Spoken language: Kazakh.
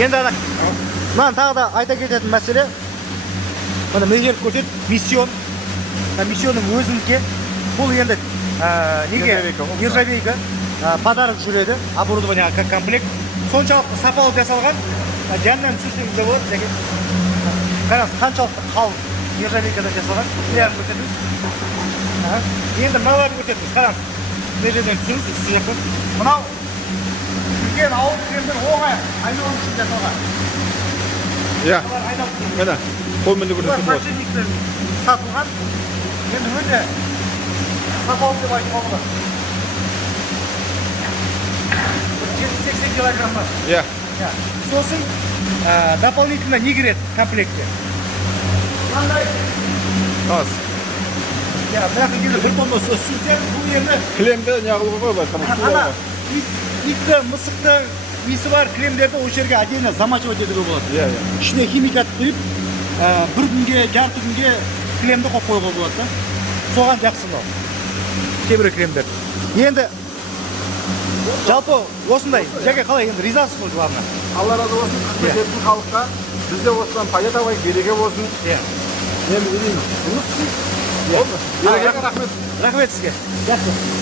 Енді мынаны тағы да айта кететін мәселе, мына мына көрсет миссион. Миссионның өзінікі. Бұл енді неге нержавейка подарок жүреді, оборудование как комплект. Соншалықты сапалы жасалған. Жанынан түсірсеңіз де болады. Қараңыз, қаншалықты қалың нержавейкадан жасалған. Бәрін көрсетіңіз. Енді мыналарды көрсетіңіз. Қараңыз. Мына жерден түсіріңіз, үсті жаққа. Мынау үлкен ауыл кремдер оңай айналым үшін жасалған. Иә. Міне, қолменде көрсетіп болады. Подшипниктер сатылған. Енді өте сапалы деп айтуға болады. 70-80 килограммар. Иә. Сосын дополнительно не кіреді комплекте? Қандай? Аз. Бірақ егер бір тонна сүрсең, бұл енді Кілемді не қылуға қойып ана итті, мысықты, исі бар кілемдерді осы жерге отдельно замачивать етуге болады. Иә. Ішіне химикат құйып, бір күнге, жарты күнге кілемді қойып қоюға болады. Соған жақсы мынау. Кейбір кілемдер. Енді жалпы осындай жәке қалай енді ризасыз ғой главное. Алла разы болсын, қызмет етсін халыққа. Бізде осыдан пайда табайық, береке болсын. Енді Жұмыс істейік. Рахмет. Рахмет сізге. Жақсы.